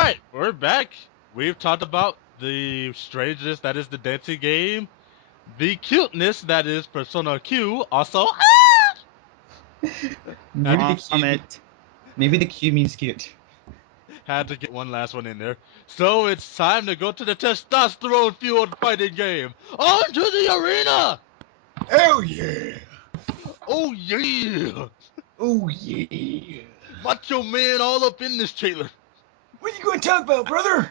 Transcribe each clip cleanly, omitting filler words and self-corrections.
Alright, we're back. We've talked about the strangeness that is the dancing game, the cuteness that is Persona Q, also. Maybe the Q means cute. Had to get one last one in there. So it's time to go to the testosterone-fueled fighting game. On to the arena! Oh yeah! Oh yeah! Oh yeah! Macho Man all up in this trailer. What are you going to talk about, brother?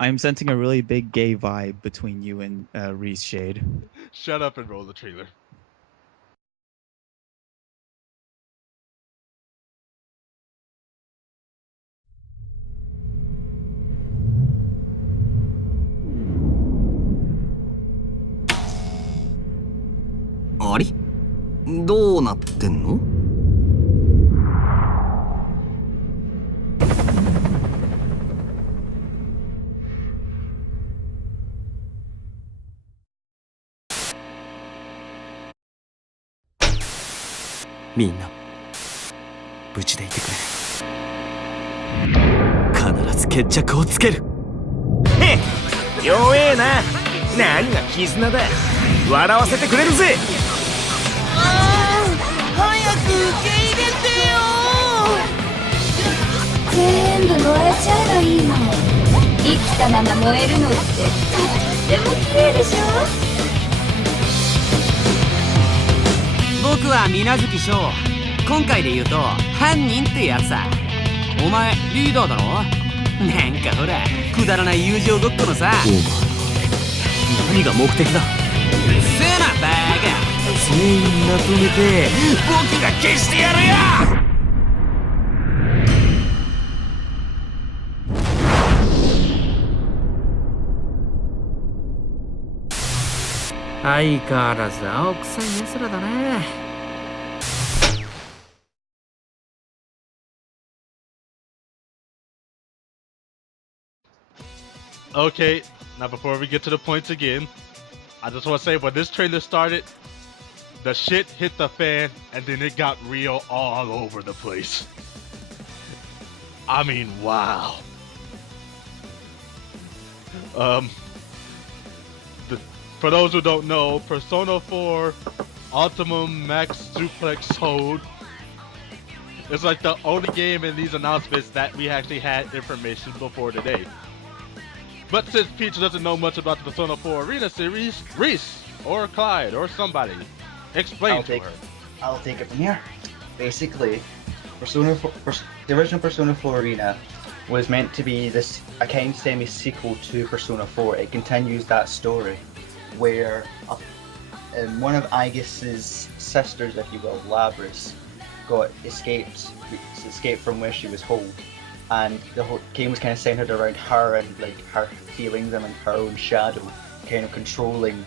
I'm sensing a really big gay vibe between you and Reese Shade. Shut up and roll the trailer. Ari? どうなってんの? Minna, 無事でいてくれ。必ず決着をつける。へっ、弱えな。何が絆だ。笑わせてくれるぜ。早く受け入れてよ。全部燃えちゃえばいいの。生きたまま燃えるのってとっても綺麗でしょ。僕は水無月翔。今回で言うと犯人ってやつさ。お前リーダーだろ。なんかほらくだらない友情ごっこのさ。お前何が目的だ。うっせえなバカ。全員まとめて僕が消してやるよ。相変わらず青臭い奴らだね。Okay, now before we get to the points again, I just want to say when this trailer started, the shit hit the fan and then it got real all over the place. I mean, wow. For those who don't know, Persona 4 Ultimax Suplex Hold is like the only game in these announcements that we actually had information before today. But since Peach doesn't know much about the Persona 4 Arena series, Reese or Clyde or somebody, explain to her. I'll take it from here. Basically, the original Persona 4 Arena was meant to be this a kind of semi-sequel to Persona 4. It continues that story, where one of Aegis's sisters, if you will, Labris, escaped from where she was held. And the whole game was kind of centered around her and like her feelings and her own shadow, kind of controlling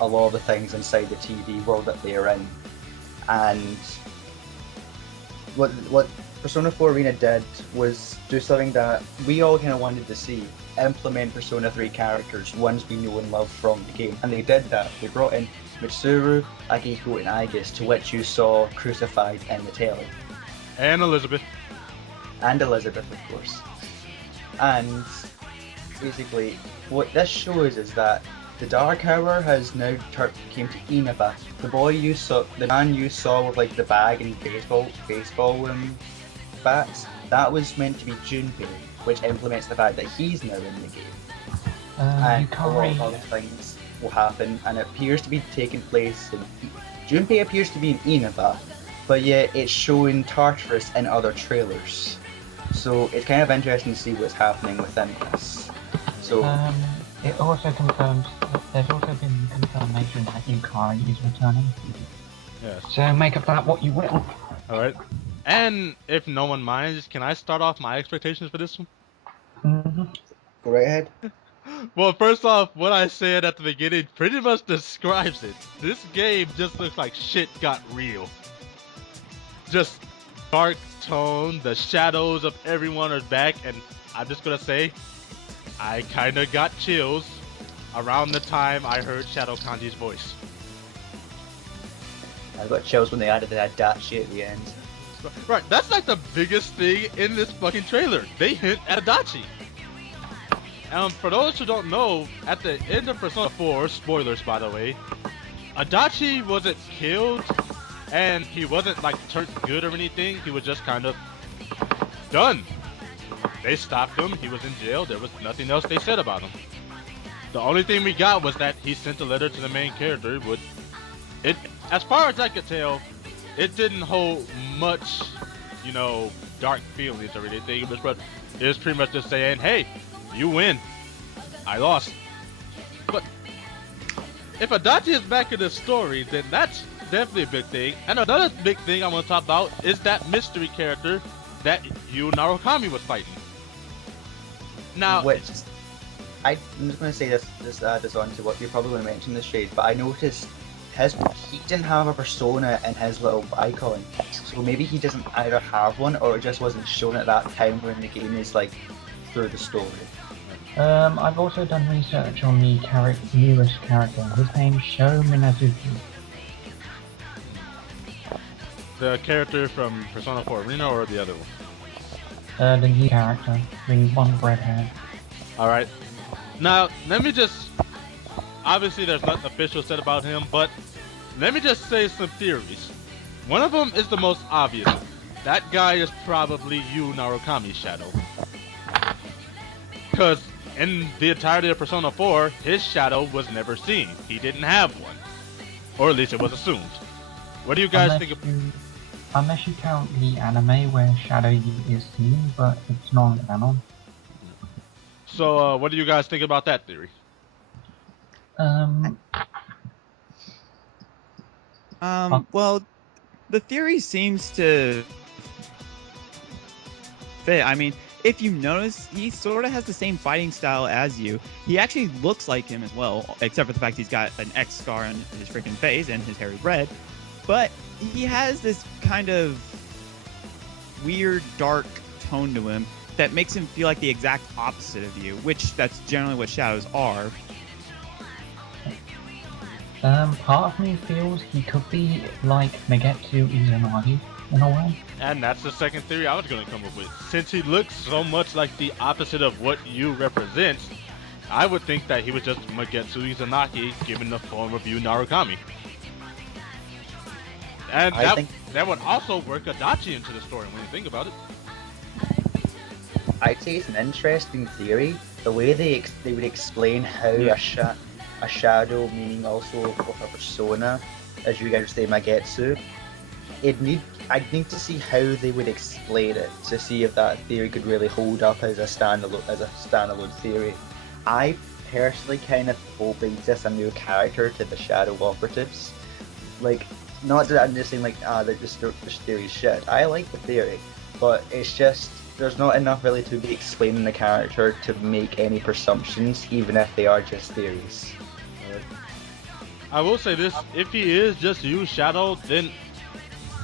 a lot of the things inside the TV world that they are in. And what Persona 4 Arena did was do something that we all kind of wanted to see: implement Persona 3 characters, ones we know and love from the game. And they did that. They brought in Mitsuru, Akihiko, and Aegis, to which you saw crucified in the telly. And Elizabeth. And Elizabeth, of course. And basically, what this shows is that the Dark Hour has now came to Inaba. The man you saw with like the bag and baseball bats, that was meant to be Junpei, which implements the fact that he's now in the game. And a lot of other things will happen, and it appears to be taking place in... Junpei appears to be in Inaba, but yet it's showing Tartarus in other trailers. So it's kind of interesting to see what's happening within this. So it also confirms there's also been confirmation that Yukari is returning. Yes. So make of that what you will. Alright. And if no one minds, can I start off my expectations for this one? Mm-hmm. Go right ahead. Well, first off, what I said at the beginning pretty much describes it. This game just looks like shit got real. Just dark tone, the shadows of everyone are back, and I'm just gonna say, I kinda got chills around the time I heard Shadow Kanji's voice. I got chills when they added that shit at the end. Right, that's like the biggest thing in this fucking trailer. They hint at Adachi. For those who don't know, at the end of Persona 4, spoilers by the way, Adachi wasn't killed, and he wasn't like turned good or anything. He was just kind of done. They stopped him. He was in jail. There was nothing else they said about him. The only thing we got was that he sent a letter to the main character. With it, as far as I could tell, it didn't hold much, you know, dark feelings or anything. It was pretty much just saying, "Hey, you win. I lost." But if Adachi is back in the story, then that's definitely a big thing. And another big thing I want to talk about is that mystery character that Yu Narukami was fighting. Now, Which I'm just going to say this adds on to what you probably mentioned, the shade, but I noticed he didn't have a persona in his little icon, so maybe he doesn't either have one or it just wasn't shown at that time when the game is like through the story. I've also done research on the newest character. His name's Sho Minazuki. the character from Persona 4 Arena or the other one? The new character, the one with red hair. Alright. Now, let me just... Obviously, there's nothing official said about him, but let me just say some theories. One of them is the most obvious. That guy is probably Yu Narukami's shadow. Because in the entirety of Persona 4, his shadow was never seen. He didn't have one. Or at least it was assumed. What do you guys think of... Unless you count the anime where Shadow Yu is seen, but it's non-canon. So, what do you guys think about that theory? Well, the theory seems to fit. I mean, if you notice, he sort of has the same fighting style as you. He actually looks like him as well, except for the fact he's got an X scar on his freaking face and his hair is red. But he has this kind of weird, dark tone to him that makes him feel like the exact opposite of you, which that's generally what shadows are. Part of me feels he could be like Megetsu Izanagi in a way. And that's the second theory I was going to come up with. Since he looks so much like the opposite of what Yu represents, I would think that he was just Megetsu Izanagi given the form of Yu Narukami. And that would also work Adachi into the story when you think about it. I'd say it's an interesting theory. The way they would explain how a shadow, meaning also of a persona, as you guys say, Magetsu. I'd need to see how they would explain it to see if that theory could really hold up as a standalone theory. I personally kind of hoping just a new character to the Shadow Operatives. Like, not that I'm just saying like this theory's shit. I like the theory, but it's just there's not enough really to be explaining the character to make any presumptions, even if they are just theories. I will say this, if he is just Yu's shadow, then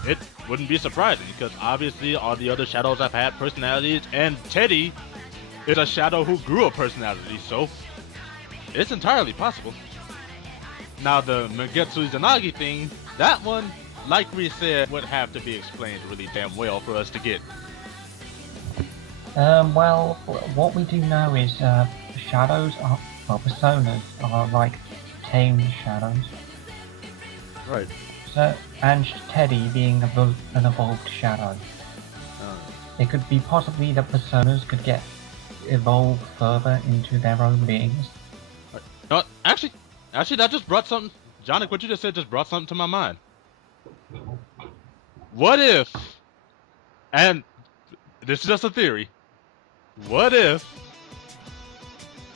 it wouldn't be surprising, because obviously all the other shadows have had personalities, and Teddy is a shadow who grew a personality, so it's entirely possible. Now the Megetsu Izanagi thing, that one, like we said, would have to be explained really damn well for us to get. Well, what we do know is shadows personas are like tamed shadows. Right. So, and Teddy being an evolved shadow. It could be possibly that personas could get evolved further into their own beings. No, actually, that just brought something. Jonik, what you just said just brought something to my mind. What if, and this is just a theory, what if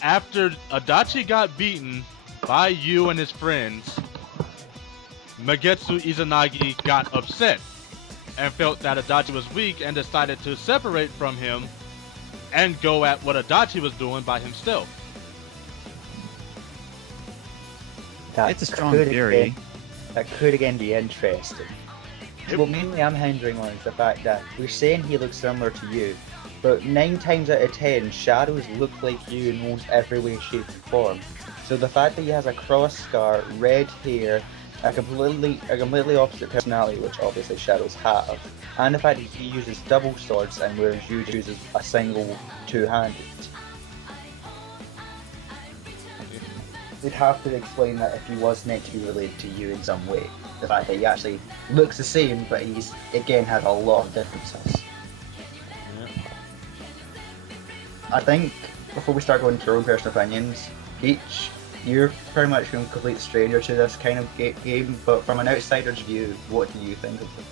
after Adachi got beaten by Yu and his friends, Megetsu Izanagi got upset and felt that Adachi was weak and decided to separate from him and go at what Adachi was doing by himself? It's a strong theory. That could again be interesting. What mainly I'm hindering on is the fact that we're saying he looks similar to you, but 9 times out of 10, shadows look like you in almost every way, shape, and form. So the fact that he has a cross scar, red hair, a completely opposite personality, which obviously Shadows have, and the fact that he uses double swords and whereas you uses a single two-handed. They'd have to explain that if he was meant to be related to you in some way. The fact that he actually looks the same, but he's again has a lot of differences. Yeah. I think before we start going to our own personal opinions, Peach, you're pretty much a complete stranger to this kind of game, but from an outsider's view, what do you think of it?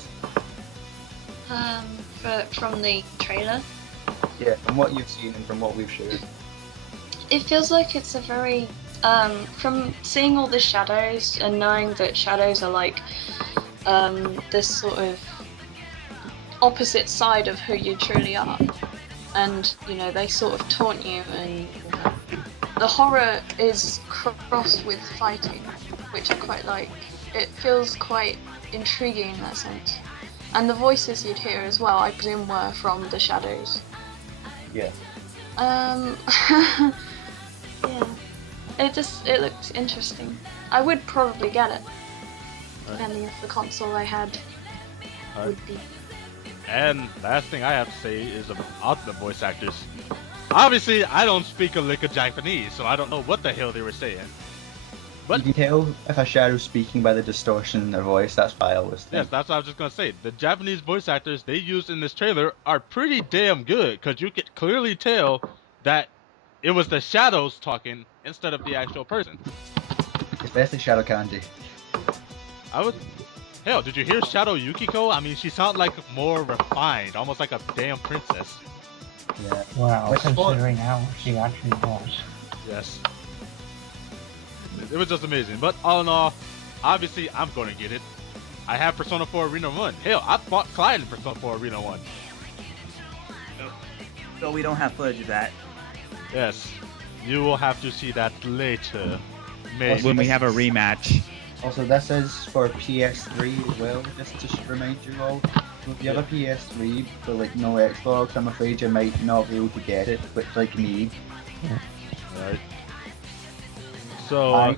From the trailer, Yeah, from what you've seen and from what we've shared. it feels like it's a very from seeing all the shadows and knowing that shadows are like this sort of opposite side of who you truly are, and you know they sort of taunt you, and the horror is crossed with fighting, which I quite like. It feels quite intriguing in that sense, and the voices you'd hear as well, I presume, were from the shadows. Yeah. Yeah. It looked interesting. I would probably get it, depending if the console I had would be. And last thing I have to say is about the voice actors. Obviously, I don't speak a lick of Japanese, so I don't know what the hell they were saying. But You can tell if a shadow's speaking by the distortion in their voice, that's what I always think. yes, that's what I was just gonna say. The Japanese voice actors they used in this trailer are pretty damn good, because you could clearly tell that it was the shadows talking instead of the actual person. Especially Shadow Kanji. Hell, did you hear Shadow Yukiko? I mean, she sounded like more refined, almost like a damn princess. Yeah. Well, Which is what- considering how she actually was. Yes. It was just amazing. But all in all, obviously, I'm going to get it. I have Persona 4 Arena 1. Hell, I fought Clyde in Persona 4 Arena 1. So we don't have footage of that. Yes. You will have to see that later. Maybe. When we have a rematch. Also, this is for PS3 as well, just to remind you all. So if you have a PS3 but like no Xbox, I'm afraid you might not be able to get it, which like me. Right. So,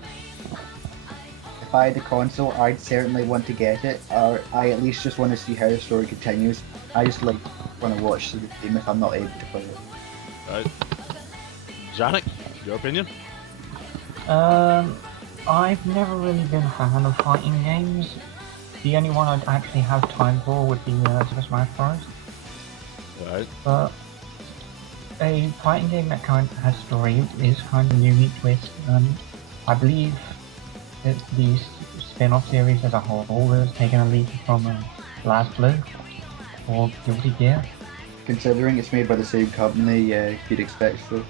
If I had the console, I'd certainly want to get it, or I at least just want to see how the story continues. I just like want to watch the game if I'm not able to play it. right. Janik, your opinion? I've never really been a fan of fighting games. The only one I'd actually have time for would be Super Smash Bros. Right. But a fighting game that kind of has story is kind of unique twist, and I believe that the spin-off series as a whole has taken a lead from Last Blue or Guilty Gear. Considering it's made by the same company, yeah, you'd expect so.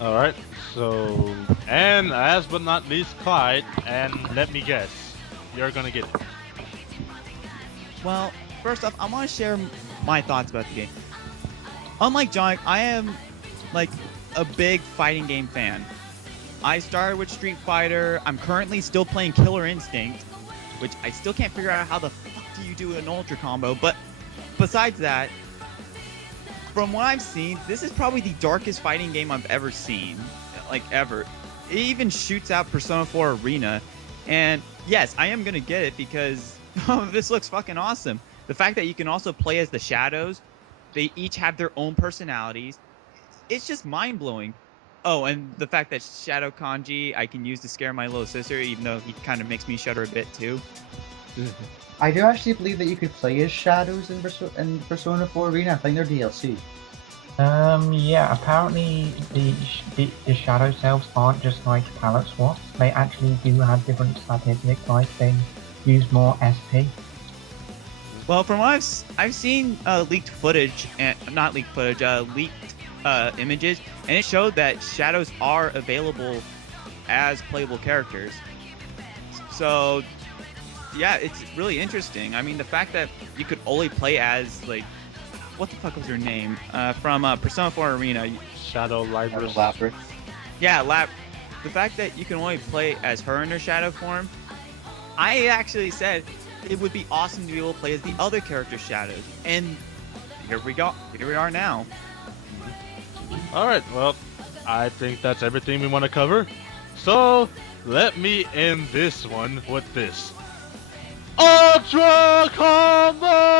Alright, so, and last but not least, Clyde, and let me guess, you're gonna get it. Well, first off, I want to share my thoughts about the game. Unlike John, I am like a big fighting game fan. I started with Street Fighter. I'm currently still playing Killer Instinct, which I still can't figure out how the fuck do you do an ultra combo. But besides that, from what I've seen, this is probably the darkest fighting game I've ever seen, like ever. It even shoots out Persona 4 Arena, and yes, I am gonna get it because this looks fucking awesome. The fact that you can also play as the shadows, they each have their own personalities. It's just mind-blowing. Oh, and the fact that Shadow Kanji I can use to scare my little sister, even though he kind of makes me shudder a bit too. I do actually believe that you could play as shadows in Persona 4 Arena. I think they're DLC. Yeah, apparently the shadow selves aren't just like palette swaps. They actually do have different statistics, like they use more SP. Well, from what I've seen leaked footage, and not leaked footage, leaked images, and it showed that shadows are available as playable characters. So, yeah, it's really interesting. I mean, the fact that you could only play as, like, what the fuck was her name? From Persona 4 Arena. Shadow Library. Yeah, the fact that you can only play as her in her shadow form, I actually said it would be awesome to be able to play as the other character shadows. And here we go. Here we are now. Alright, well, I think that's everything we want to cover. So let me end this one with this. Ultra Combo!